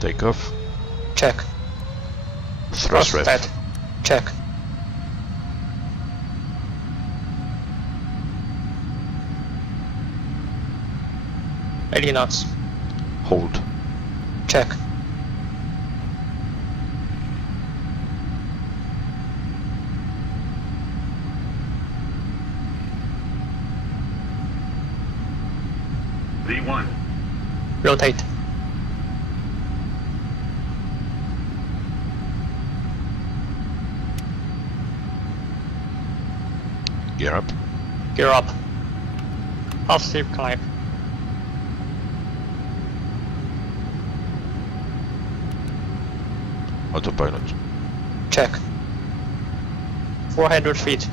Takeoff. Check. Thrust ref. Fed. Check. $80 knots. Hold. Check. V1. Rotate. Gear up. Gear up. Half steep climb. Autopilot. Check. 400 feet.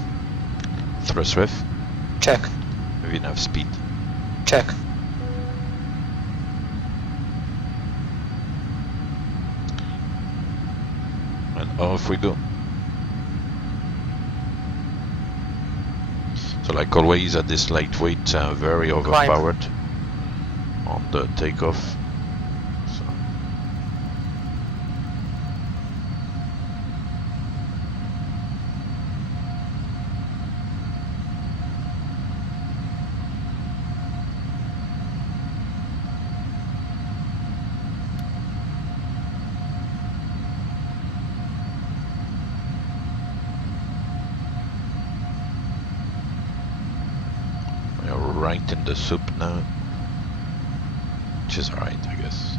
Thrust ref. Check. Vienna speed. Check. And off we go. So like always at this lightweight, very overpowered on the takeoff. So. We are right in the soup now, which is alright, I guess.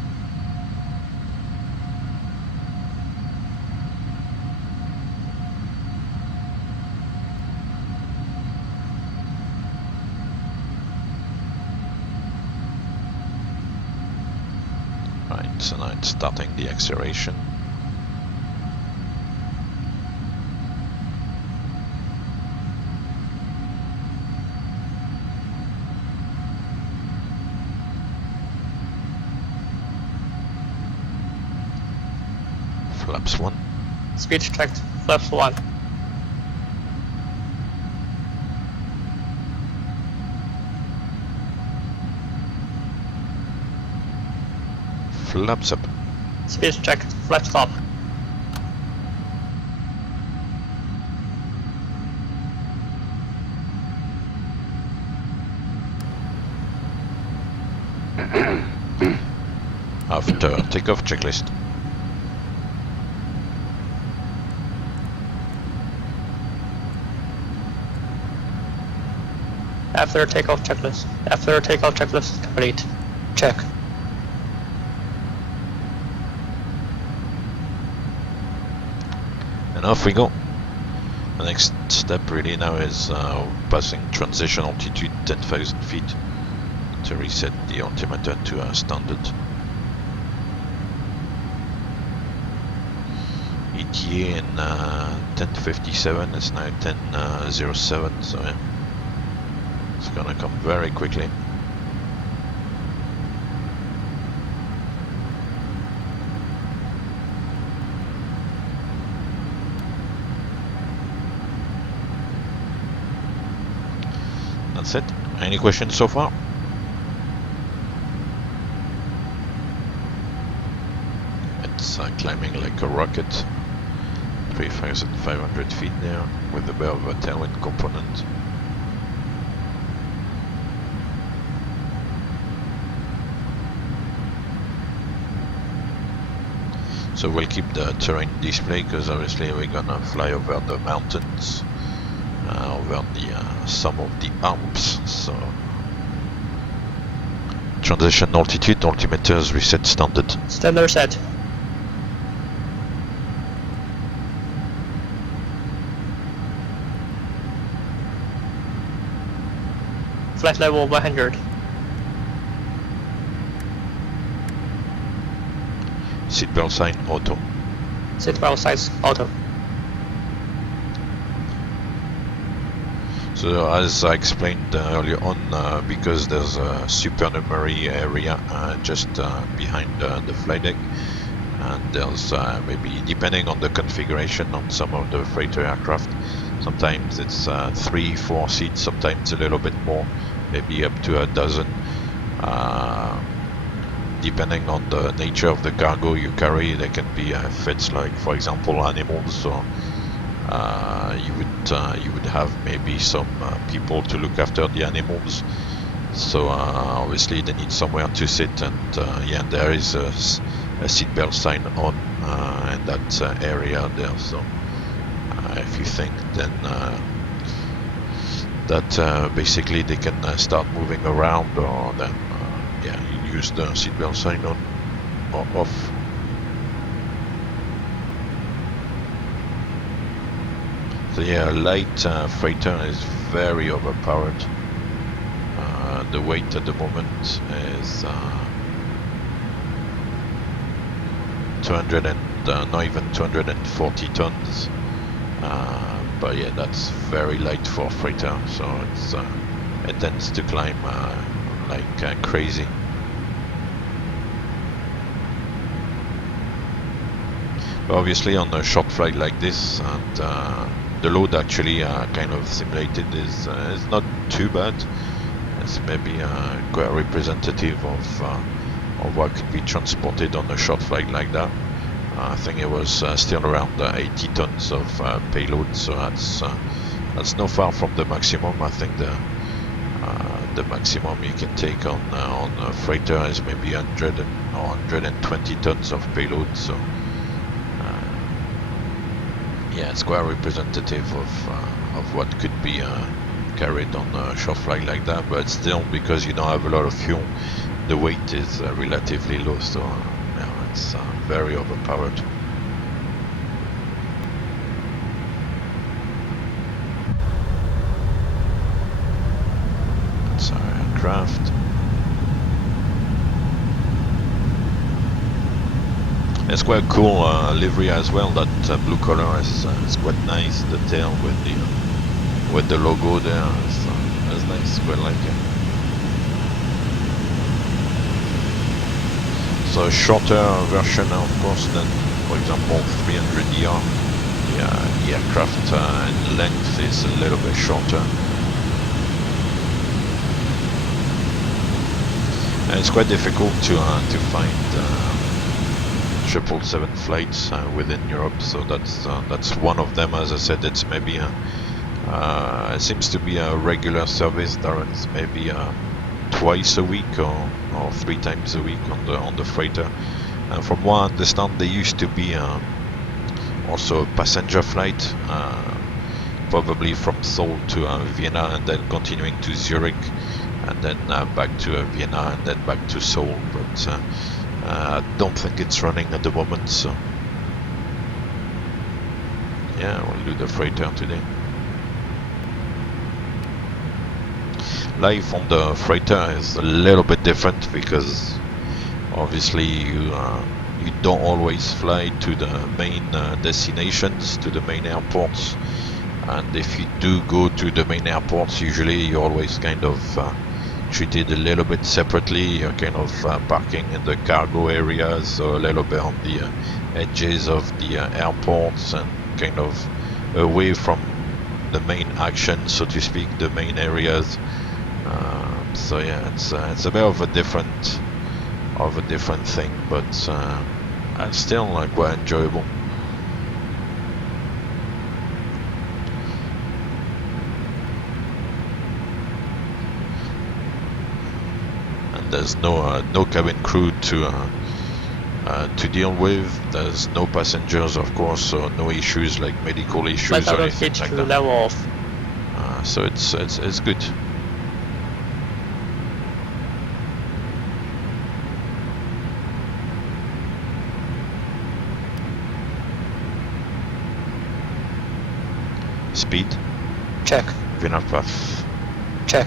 Right, so now it's starting the acceleration. Flaps 1. Speed checked. Flaps 1. Flaps up. Speed checked. Flaps up. After takeoff checklist. After takeoff checklist. After takeoff checklist complete. Check. And off we go. The next step really now is passing transition altitude 10,000 feet to reset the altimeter to standard. ETA in 10:57, it's now 10:07, so yeah, it's gonna come very quickly. That's it. Any questions so far? It's climbing like a rocket. 3,500 feet there with a bit of a tailwind component. So we'll keep the terrain display because obviously we're gonna fly over the mountains, over the some of the Alps. So transition altitude, altimeters reset standard. Standard set. Flight level 100. Seatbelt sign auto. Seatbelt signs auto. So as I explained earlier on, because there's a supernumerary area just behind the flight deck, and there's maybe, depending on the configuration on some of the freighter aircraft, sometimes it's 3-4 seats, sometimes a little bit more, maybe up to a dozen. depending on the nature of the cargo you carry, there can be fits like, for example, animals. So you would have maybe some people to look after the animals. So obviously they need somewhere to sit, and yeah, there is a seatbelt sign on in that area there. So if you think, then that basically they can start moving around, or then yeah, you use the seatbelt sign on or off. So yeah, a light freighter is very overpowered. The weight at the moment is 200 and not even 240 tons. But yeah, that's very light for a freighter, so it tends to climb like crazy. But obviously on a short flight like this, and the load actually kind of simulated is not too bad. It's maybe quite representative of what could be transported on a short flight like that. I think it was still around 80 tons of payload, so that's not far from the maximum. I think the maximum you can take on a freighter is maybe 100 or 120 tons of payload. So yeah, it's quite representative of what could be carried on a short flight like that. But still, because you don't have a lot of fuel, the weight is relatively low. So yeah, it's very overpowered. That's our aircraft. It's quite cool livery as well. That blue color is quite nice. The tail with the logo there, it's nice. Quite like it. So a shorter version, of course, than, for example, 300ER. The aircraft in length is a little bit shorter. And it's quite difficult to find 777 flights within Europe, so that's one of them. As I said, it's maybe it seems to be a regular service that runs maybe twice a week or 3 times a week on the freighter. And from what I understand, there used to be also a passenger flight, probably from Seoul to Vienna, and then continuing to Zurich, and then back to Vienna, and then back to Seoul. But I don't think it's running at the moment, so yeah, we'll do the freighter today. Life on the freighter is a little bit different, because obviously you don't always fly to the main destinations, to the main airports, and if you do go to the main airports, usually you're always kind of treated a little bit separately. You're kind of parking in the cargo areas, so a little bit on the edges of the airports, and kind of away from the main action, so to speak, the main areas. So yeah, it's a bit of a different thing, but it's still quite enjoyable. There's no cabin crew to deal with. There's no passengers, of course, so no issues like medical issues or anything like that. Level off. So it's good. Speed. Check. Vienna path. Check.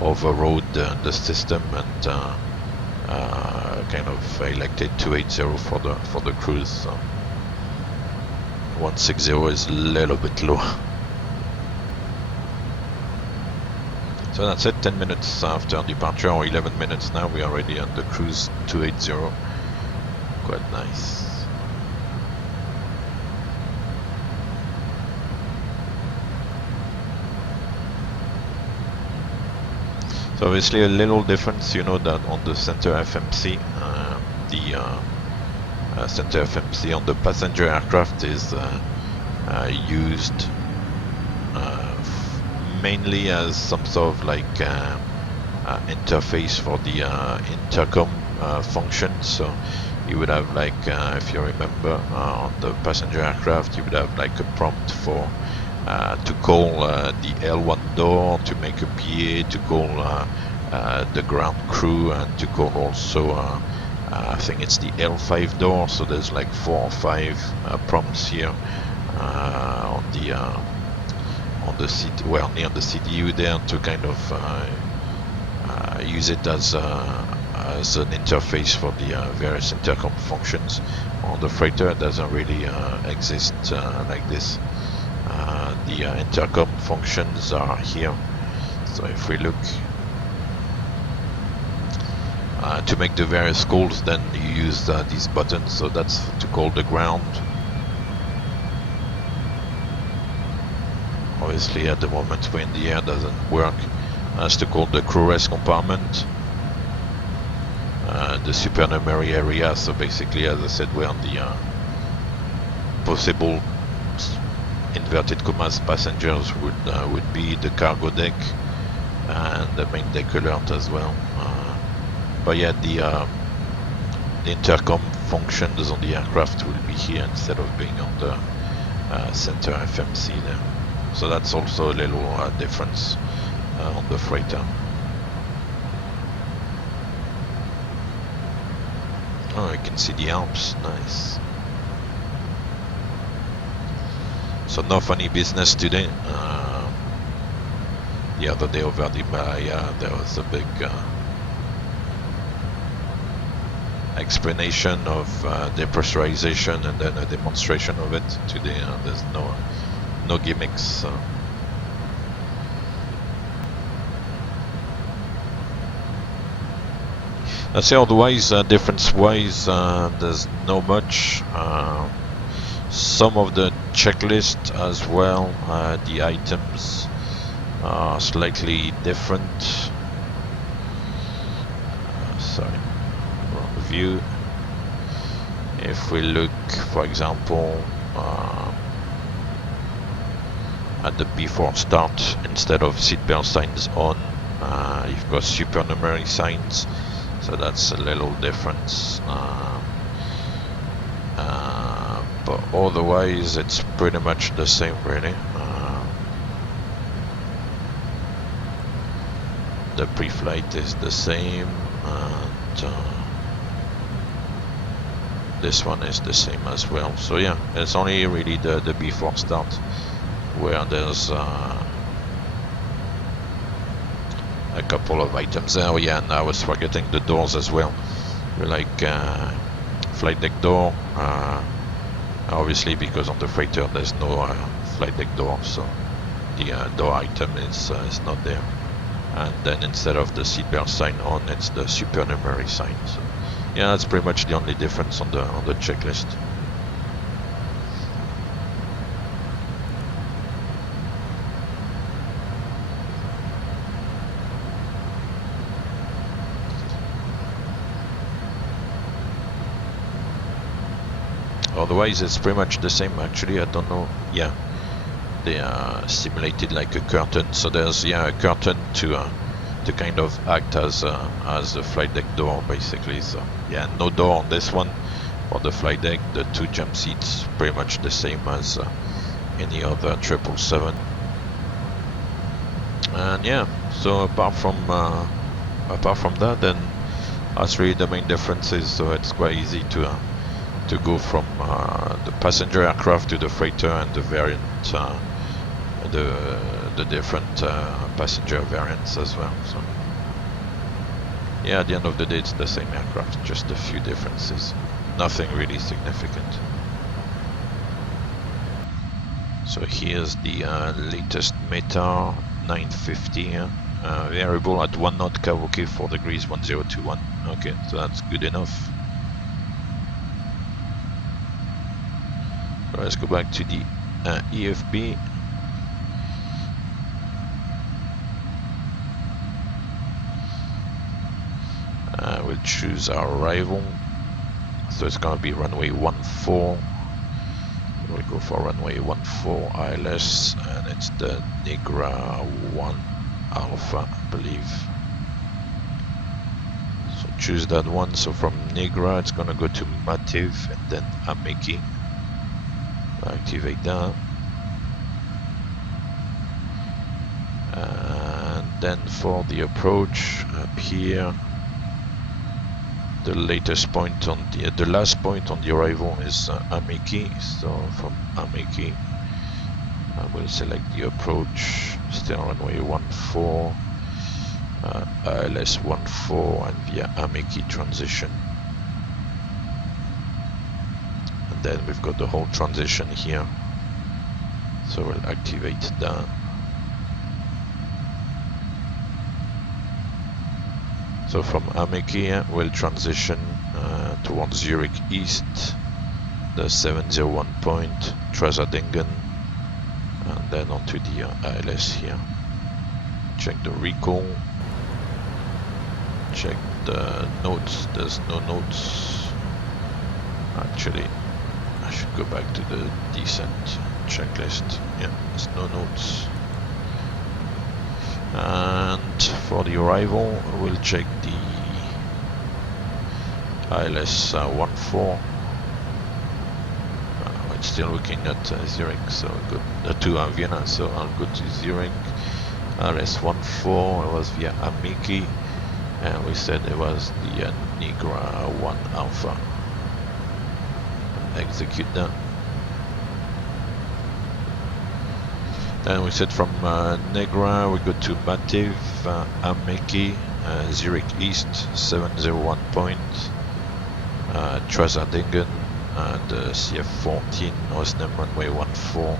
overrode the system and kind of elected 280 for the cruise. So 160 is a little bit low. So that's it, 10 minutes after departure, or 11 minutes now, we are already on the cruise 280. Quite nice. So obviously a little difference, you know, that on the center FMC, the center FMC on the passenger aircraft is used mainly as some sort of like interface for the intercom function. So you would have like, if you remember, on the passenger aircraft, you would have like a prompt for to call the L1 door, to make a PA, to call the ground crew, and to call also I think it's the L5 door. So there's like 4 or 5 prompts here on the CD, well, near the CDU there, to kind of use it as an interface for the various intercom functions. On the freighter, it doesn't really exist like this. The intercom functions are here. So if we look to make the various calls, then you use these buttons. So that's to call the ground. Obviously at the moment we're in the air, doesn't work. As to call the crew rest compartment, the supernumerary area. So basically, as I said, we're on the possible inverted commas passengers would be the cargo deck and the main deck alert as well. But yeah, the intercom functions on the aircraft will be here instead of being on the center FMC there. So that's also a little difference on the freighter. Oh, you can see the Alps, nice. So no funny business today. The other day over the Himalaya, there was a big explanation of depressurization and then a demonstration of it. Today there's no gimmicks. I say otherwise, difference-wise, there's no much. Some of the checklist as well, the items are slightly different. Sorry, wrong view. If we look, for example, at the before start, instead of seatbelt signs on, you've got supernumerary signs. So that's a little difference. But otherwise it's pretty much the same really. The pre-flight is the same, and this one is the same as well. So yeah, it's only really the before start where there's a couple of items there. Oh yeah, and I was forgetting the doors as well. Like flight deck door, obviously because on the freighter there's no flight deck door, so the door item is not there. And then instead of the seatbelt sign on, it's the supernumerary sign. So yeah, that's pretty much the only difference on the checklist. Otherwise it's pretty much the same actually. I don't know, yeah, they are simulated like a curtain, so there's a curtain to kind of act as a flight deck door basically. So yeah, no door on this one for the flight deck. The 2 jump seats pretty much the same as any other 777. And yeah, so apart from that, then that's really the main differences. So it's quite easy to go from the passenger aircraft to the freighter and the variant, the the different passenger variants as well. So yeah, at the end of the day it's the same aircraft, just a few differences. Nothing really significant. So here's the latest META 950 variable at 1 knot, Kawaki 4 degrees 1021. Okay, so that's good enough. Let's go back to the EFB. We'll choose our arrival. So it's going to be runway 14. We'll go for runway 14 ILS, and it's the Nigra 1 Alpha, I believe. So choose that one. So from Nigra it's going to go to Mativ and then Ameki. Activate that. And then for the approach up here, the latest point on the last point on the arrival is Ameki. So from Ameki I will select the approach, still runway 14, ILS 14, and via Ameki transition. And then we've got the whole transition here, so we'll activate that. So from Ameki we'll transition towards Zurich East, the 701 point, Trazadingen, and then onto the ILS here. Check the recall, check the notes, there's no notes. Actually, I should go back to the descent checklist. Yeah, there's no notes. And for the arrival, we'll check the ILS 14. It's still looking at Zurich, so I'll go to Vienna, so I'll go to Zurich. ILS 14, it was via Ameki, and we said it was the Nigra 1 Alpha. Execute that. Then we said from Nigra we go to Mativ, Ameki, Zurich East 701 point, Trazadingen, and CF14 Osnem runway 14,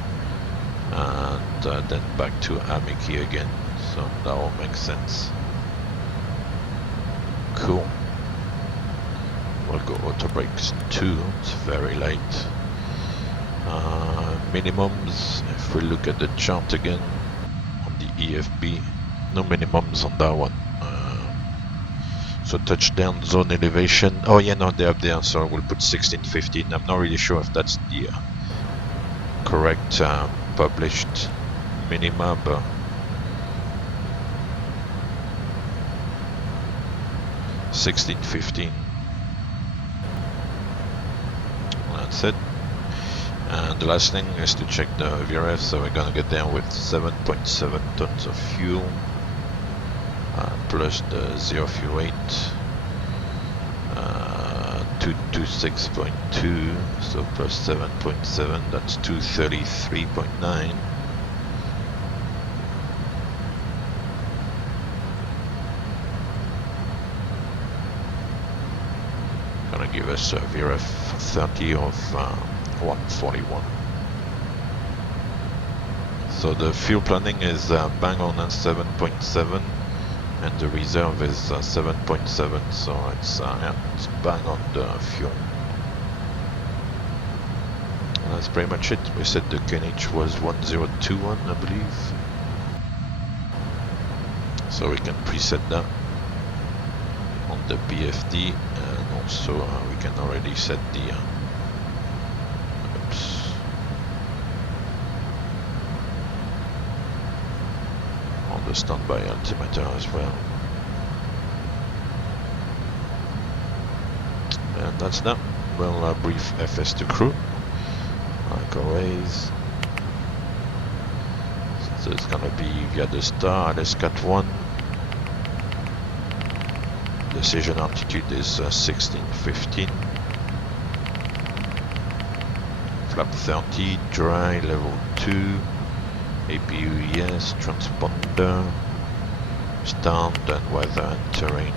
and then back to Ameki again. So that all makes sense. Cool. We'll go auto brakes 2, it's very light. Minimums, if we look at the chart again on the EFB, no minimums on that one. So touchdown zone elevation, oh yeah, no, they're up there, so we'll put 1615. I'm not really sure if that's the correct published minima, but $16.15. That's it. And the last thing is to check the VRF, so we're gonna get there with 7.7 tons of fuel, plus the zero fuel weight, 226.2, so plus 7.7, that's 233.9. Gonna give us a VRF 30 of 141. So the fuel planning is bang on at 7.7, and the reserve is 7.7, so it's yeah, it's bang on the fuel. And that's pretty much it. We said the KNH was 1021, I believe, so we can preset that on the PFD, and also we can already set the the standby altimeter as well. And that's that. We'll brief FS to crew, like always. So it's gonna be via the star, LSCAT 1. Decision altitude is 1615. Flap 30, dry, level 2. APU yes, transponder, stand and weather and terrain.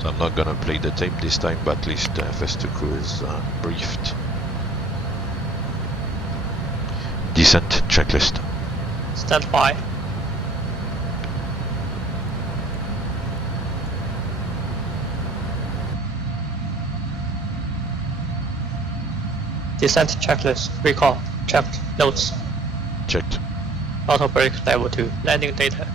So I'm not gonna play the tape this time, but at least FS2 crew is briefed. Descent checklist. Stand by. Descent checklist. Recall. Checked. Notes. Checked. Auto brake level 2. Landing data.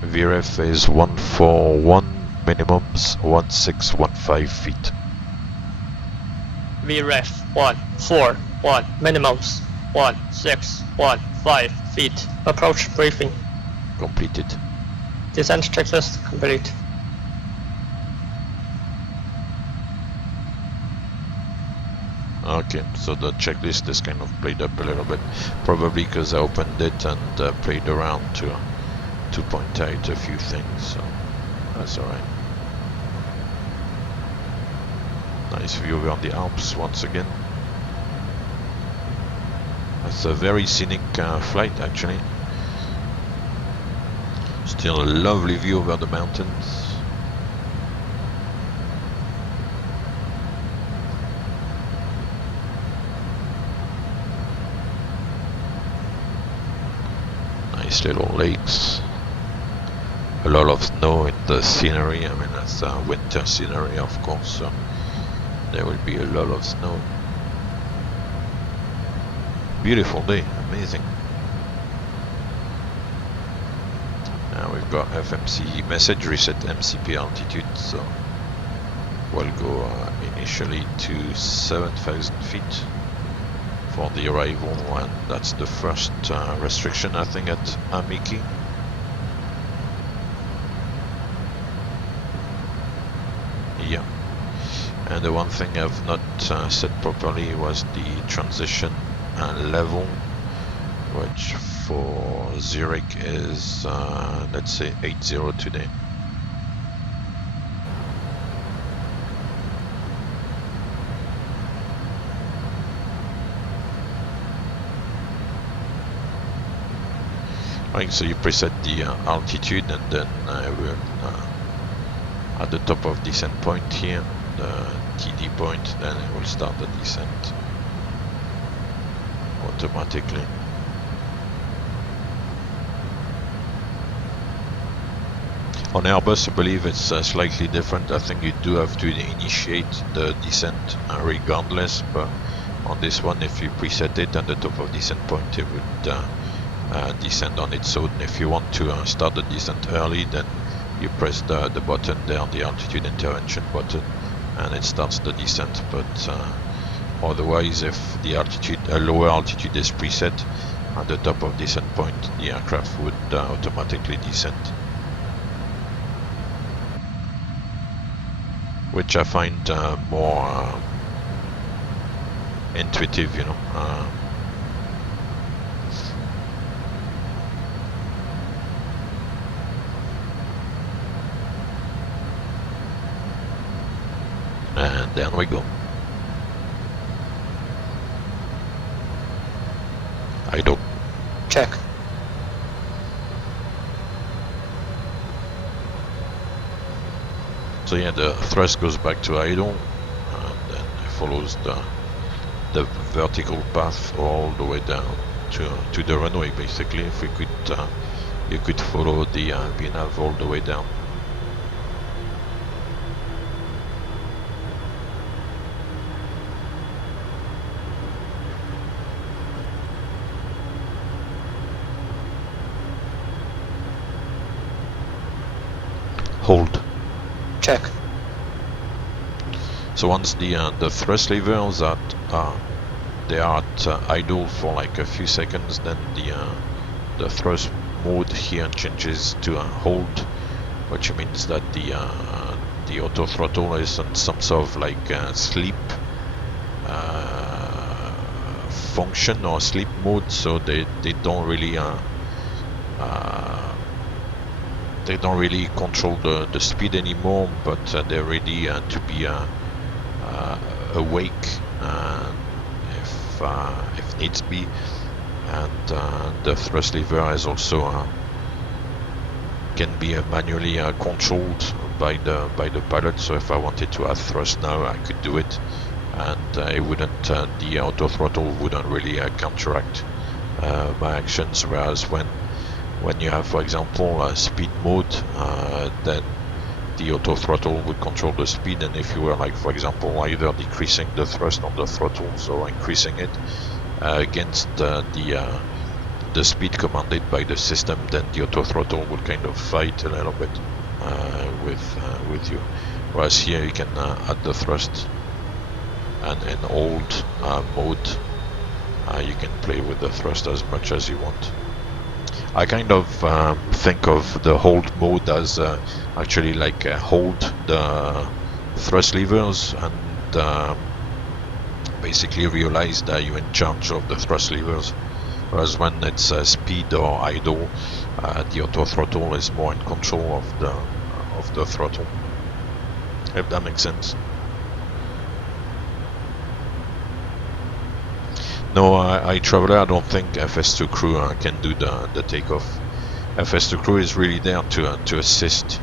VRF is 141, minimums 1615 feet. VREF 141. Minimums 1615 feet. Approach briefing. Completed. Descent checklist complete. Okay, so the checklist is kind of played up a little bit, probably because I opened it and played around to point out a few things, so that's alright. Nice view over on the Alps once again. It's a very scenic flight actually. Still a lovely view over the mountains. Nice little lakes. A lot of snow in the scenery. I mean, that's winter scenery, of course, so there will be a lot of snow. Beautiful day, amazing. Now we've got FMC message reset MCP altitude, so we'll go initially to 7,000 feet for the arrival, and that's the first restriction I think at Amiki. Yeah, and the one thing I've not said properly was the transition level, which for Zurich is let's say 80 today. Right, so you preset the altitude, and then I will at the top of descent point here, the TD point, then it will start the descent automatically. On Airbus, I believe it's slightly different. I think you do have to initiate the descent regardless, but on this one, if you preset it at the top of descent point, it would descend on its own. If you want to start the descent early, then you press the button there, the altitude intervention button, and it starts the descent. But otherwise, if the altitude, a lower altitude is preset at the top of descent point, the aircraft would automatically descend, which I find more intuitive, you know. And then we go. Idle. Check. So yeah, the thrust goes back to idle, and then it follows the vertical path all the way down to the runway. Basically, if we could, you could follow the VNAV all the way down. Hold. Check. So once the thrust levers are they are at idle for like a few seconds, then the thrust mode here changes to hold, which means that the auto throttle is on some sort of like sleep function or sleep mode, so they don't really control the speed anymore, but they're ready to be awake if needs be. and the thrust lever is also can be manually controlled by the pilot. So if I wanted to add thrust now, I could do it, and it wouldn't the auto throttle wouldn't really counteract my actions. Whereas when you have, for example, a speed mode, then the auto throttle would control the speed, and if you were, like, for example, either decreasing the thrust on the throttles or increasing it against the speed commanded by the system, then the auto throttle would kind of fight a little bit with you. Whereas here you can add the thrust, and in old mode you can play with the thrust as much as you want. I kind of think of the hold mode as actually like hold the thrust levers and basically realize that you're in charge of the thrust levers. Whereas when it's speed or idle, the auto throttle is more in control of the throttle. If that makes sense. No, I Traveler, I don't think FS2 Crew can do the takeoff. FS2 Crew is really there to assist,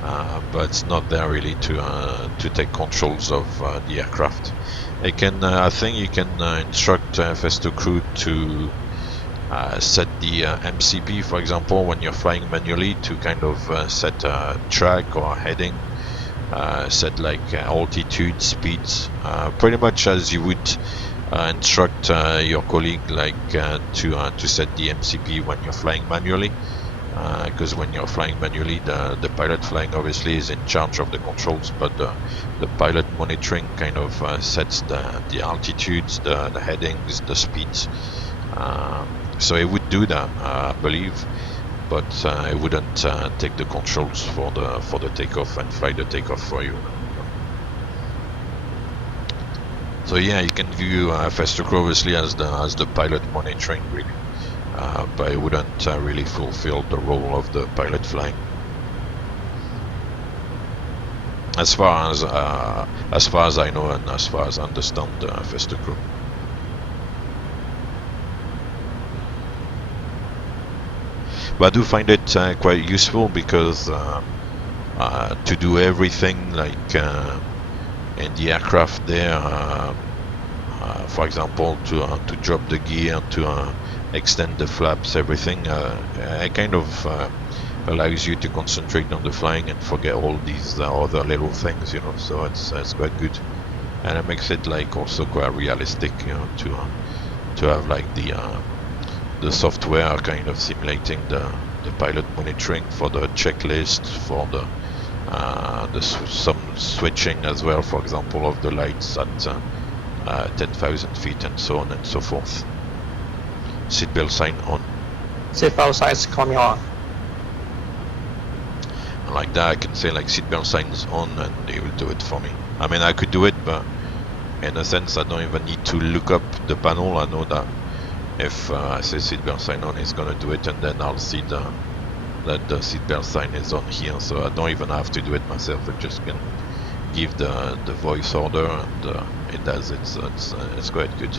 but it's not there really to take controls of the aircraft. It can, I think you can instruct FS2 Crew to set the MCP, for example, when you're flying manually, to kind of set a track or a heading, set like altitude, speeds, pretty much as you would instruct your colleague, like to set the MCP when you're flying manually, because when you're flying manually, the pilot flying obviously is in charge of the controls, but the pilot monitoring kind of sets the altitudes, the headings, the speeds. So it would do that, I believe, but it wouldn't take the controls for the takeoff and fly the takeoff for you. So yeah, you can view FS2 Crew obviously as the pilot monitoring, really, but it wouldn't really fulfill the role of the pilot flying. As far as I know and as far as I understand FS2 Crew. But I do find it quite useful because to do everything, like in the aircraft there, for example, to drop the gear, to extend the flaps, everything, it kind of allows you to concentrate on the flying and forget all these other little things, you know. So it's quite good, and it makes it like also quite realistic, you know, to have like the software kind of simulating the pilot monitoring for the checklist, for some switching as well, for example, of the lights at 10,000 feet and so on and so forth. Seatbelt sign on. Seatbelt signs coming on. And like that, I can say like seatbelt signs on, and they will do it for me. I mean, I could do it, but in a sense, I don't even need to look up the panel. I know that if I say seatbelt sign on, it's gonna do it, and then I'll see that the seatbelt sign is on here, so I don't even have to do it myself. I just can give the voice order, and it does it. So it's quite good.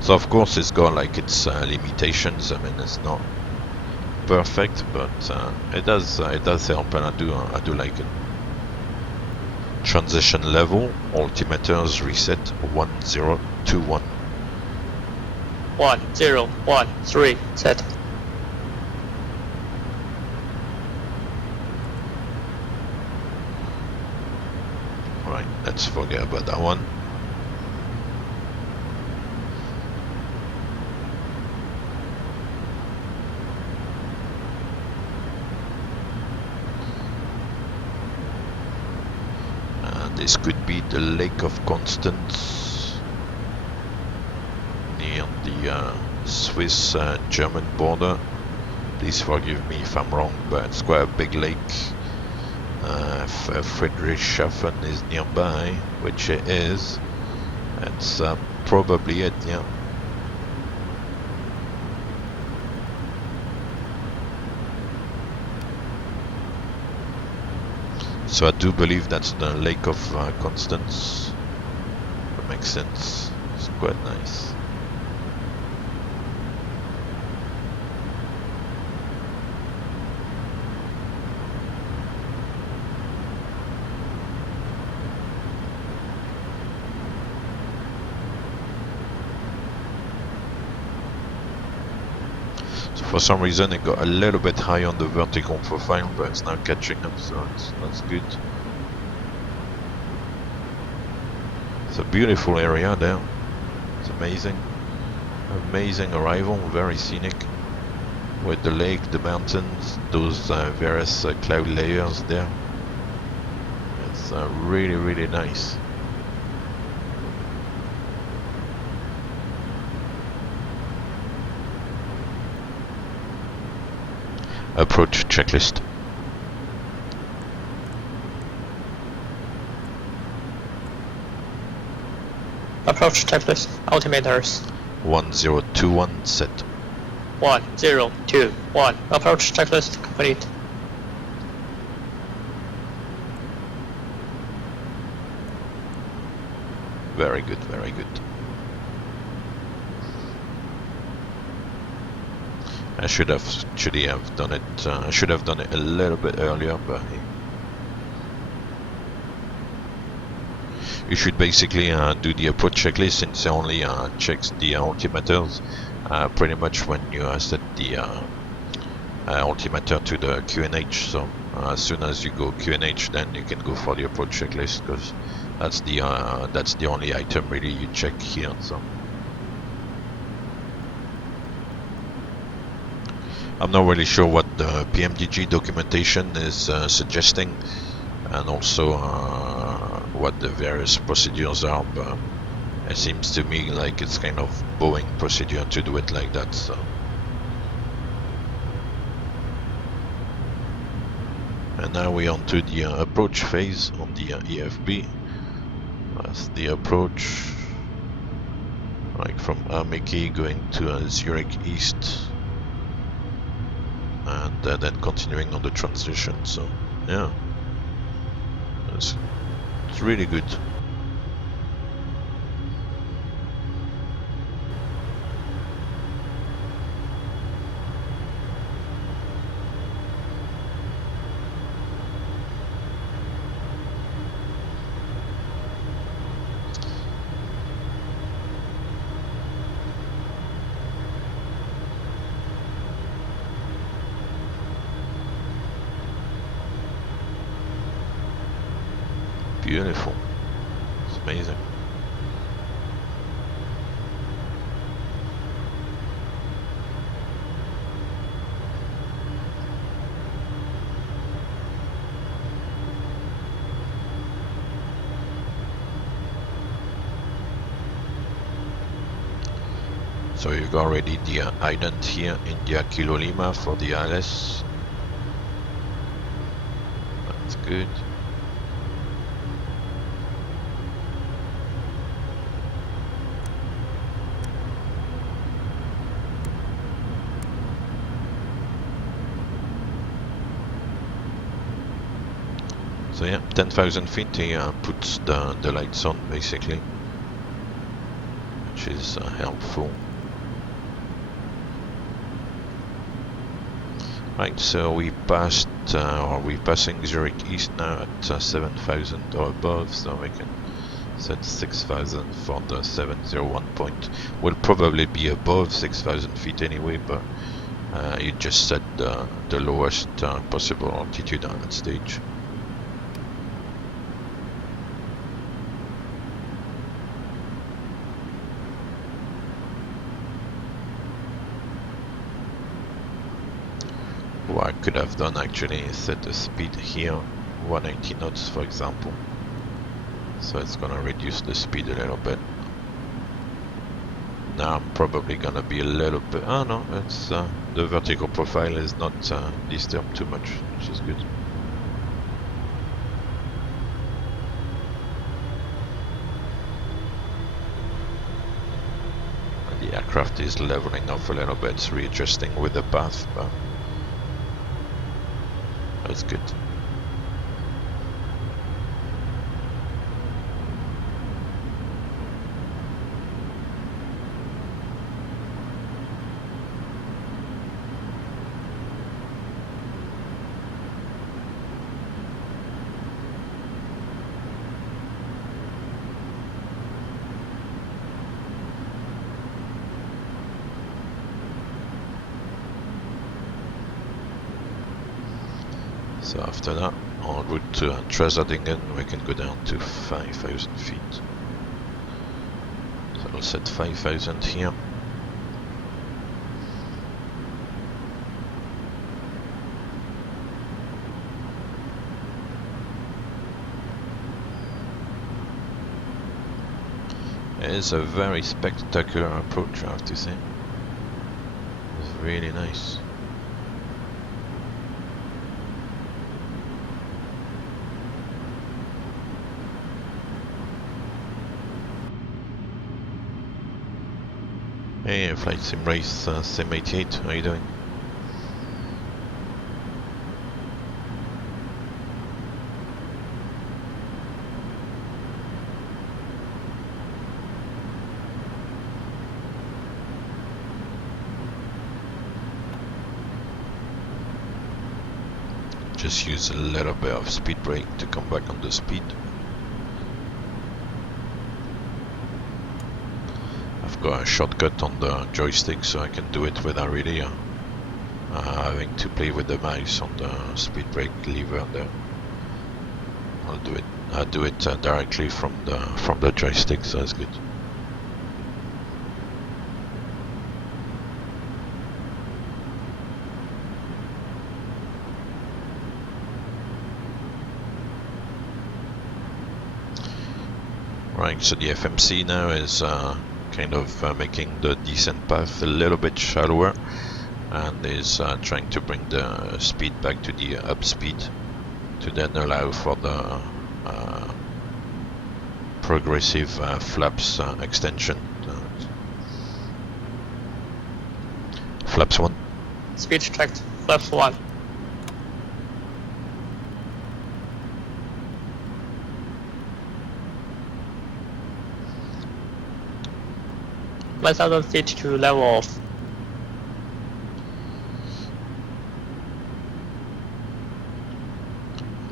So of course it's got like its limitations. I mean, it's not perfect, but it does help, and I do like it. Transition level, altimeters reset 1021. 1013 set. Alright, let's forget about that one. This could be the Lake of Constance near the Swiss-German border. Please forgive me if I'm wrong, but it's quite a big lake. If Friedrichshafen is nearby, which it is, it's probably it, yeah. So I do believe that's the Lake of Constance. That makes sense. It's quite nice. So for some reason it got a little bit high on the vertical profile, but it's now catching up, so that's good. It's a beautiful area there. It's amazing. Amazing arrival, very scenic. With the lake, the mountains, those various cloud layers there. It's really, really nice. Approach checklist. Approach checklist. Altimeters. 1021 set. 1021. Approach checklist complete. Very good, very good. I should have actually have done it. I should have done it a little bit earlier, but hey. You should basically do the approach checklist, since it only checks the altimeters pretty much when you set the altimeter to the QNH. So as soon as you go QNH, then you can go for the approach checklist, because that's the only item really you check here. So I'm not really sure what the PMDG documentation is suggesting, and also what the various procedures are, but it seems to me like it's kind of Boeing procedure to do it like that. So and now we're on to the approach phase on the EFB. That's the approach, like from Amiki going to Zurich East, and then continuing on the transition. So yeah, it's really good. Beautiful. It's amazing. So you've got already the addon here, India Kilo Lima for the LS. That's good. So yeah, 10,000 feet he puts the lights on basically, which is helpful. Right, so we passed, or we're passing Zurich East now at 7,000 or above, so we can set 6,000 for the 701 point. We'll probably be above 6,000 feet anyway, but you just set the lowest possible altitude on that stage. What I could have done actually is set the speed here, 180 knots for example. So it's gonna reduce the speed a little bit. Now I'm probably gonna be a little bit, oh no, it's the vertical profile is not disturbed too much, which is good. And the aircraft is leveling off a little bit, it's readjusting with the path, but that's good. So after that, en route to Trazadingen, we can go down to 5,000 feet. So I'll set 5,000 here. It is a very spectacular approach, I have to say. It's really nice. Hey, Flight Sim Race Sim 88, how are you doing? Just use a little bit of speed brake to come back on the speed. I've got a shortcut on the joystick, so I can do it without really having to play with the mouse on the speed brake lever there. I'll do it directly from the joystick, so that's good. Right, so the FMC now is kind of making the descent path a little bit shallower, and is trying to bring the speed back to the up speed to then allow for the progressive flaps extension. Flaps 1. Speed checked. Flaps 1. $1,000 feet to level off.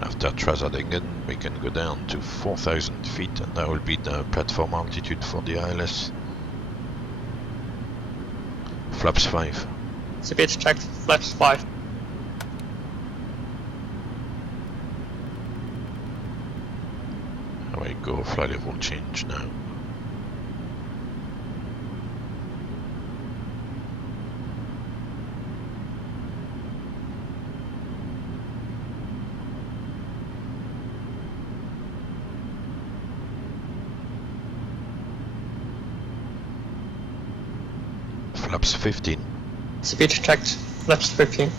After Trazadingen, we can go down to 4,000 feet, and that will be the platform altitude for the ILS. Flaps 5. Speed checked. Flaps 5. There we go, flight level change now. Flaps 15. Speed checked. Flaps 15.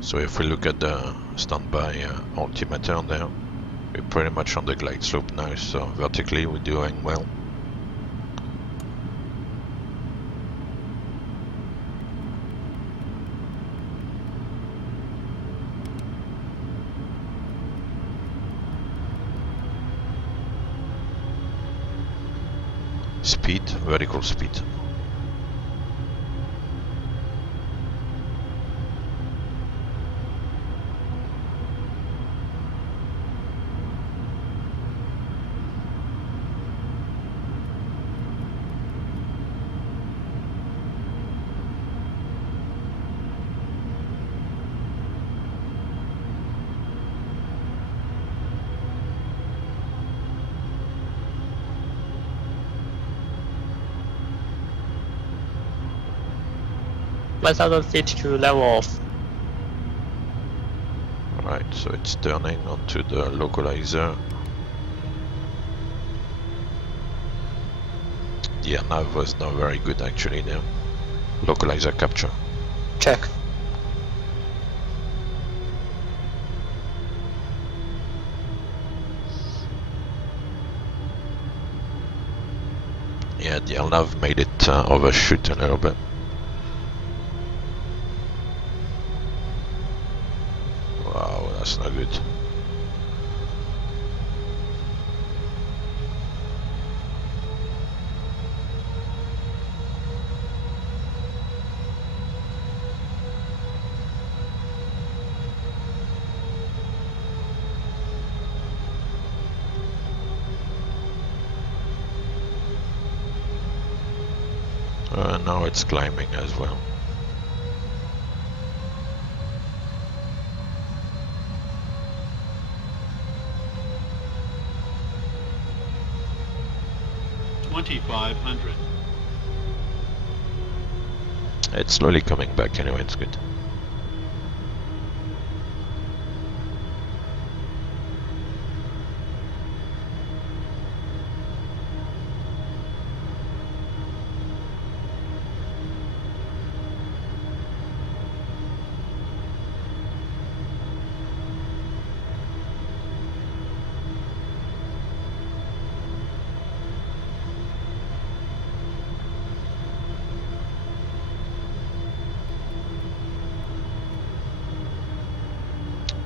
So if we look at the standby altimeter there, we're pretty much on the glide slope now, so vertically we're doing well. Speed, vertical speed. $1,000 feet to level off. Right, so it's turning onto the localizer. The nav was not very good actually there. Localizer capture. Check. Yeah, the LNAV made it overshoot a little bit. Wow, that's not good. Now it's climbing as well. It's slowly coming back anyway, it's good.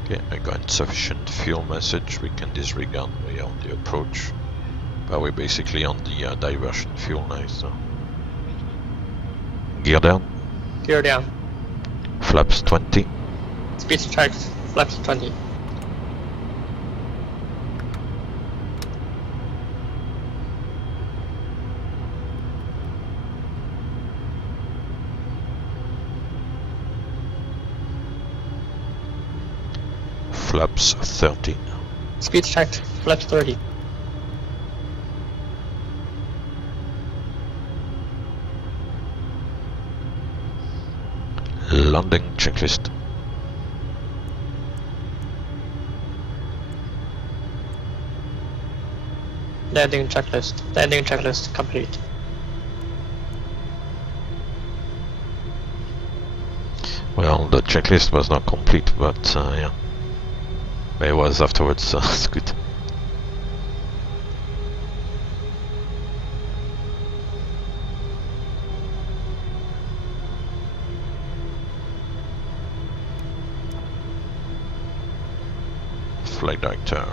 Okay, I got insufficient fuel message, we can disregard, we are on the approach. But we're basically on the diversion fuel now, so... Gear down. Gear down. Flaps 20. Speed checked. Flaps 20. Flaps 30. Speed checked. Flaps 30. Landing checklist. Landing checklist. Landing checklist complete. Well, the checklist was not complete, but yeah. But it was afterwards, so it's good. Flight director.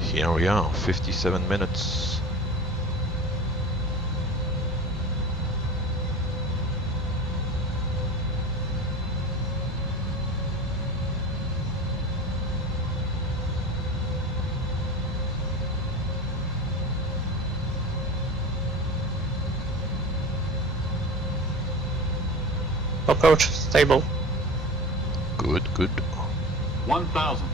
Here we are, 57 minutes. Approach stable. Good, good. 1,000.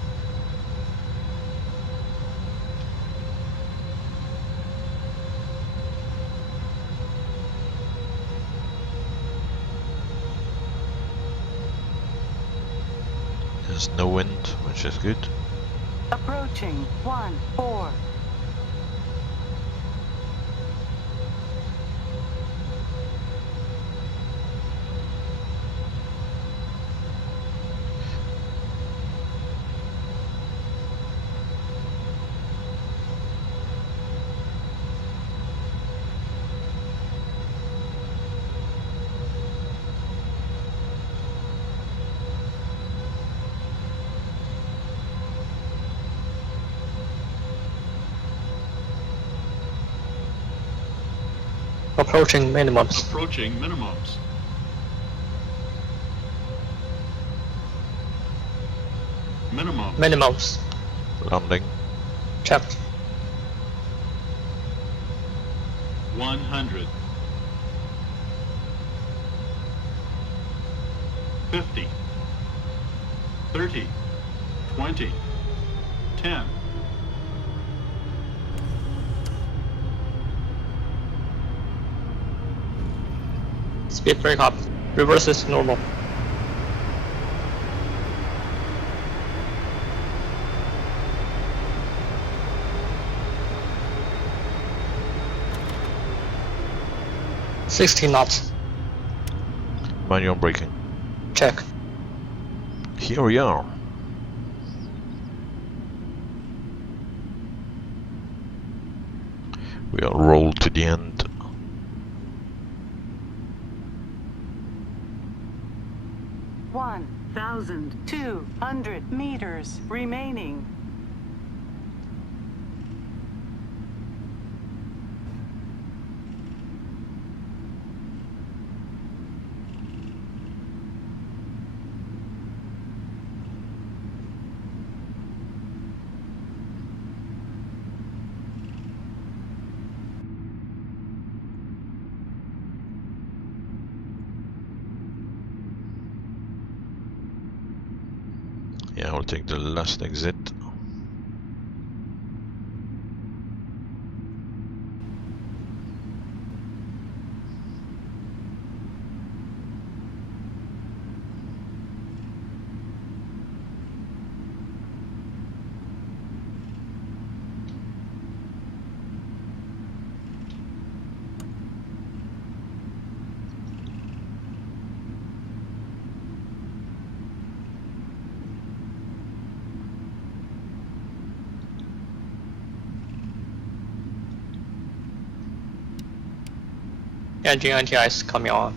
There's no wind, which is good. Approaching 1-4. Approaching minimums. Approaching minimums. Minimum. Minimums. Landing. Checked. 100. 50. 30. 20. 10. Speed brake up. Reverse is normal. $60 knots. Manual braking. Check. Here we are. We'll roll to the end. 1,200 meters remaining. We'll take the last exit. Engine anti-ice coming on.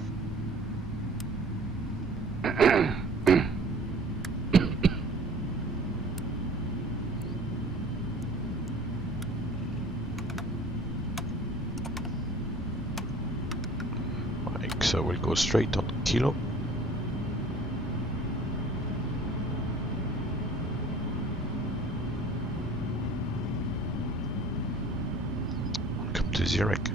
Right, so we'll go straight on Kilo. Welcome to Zurich.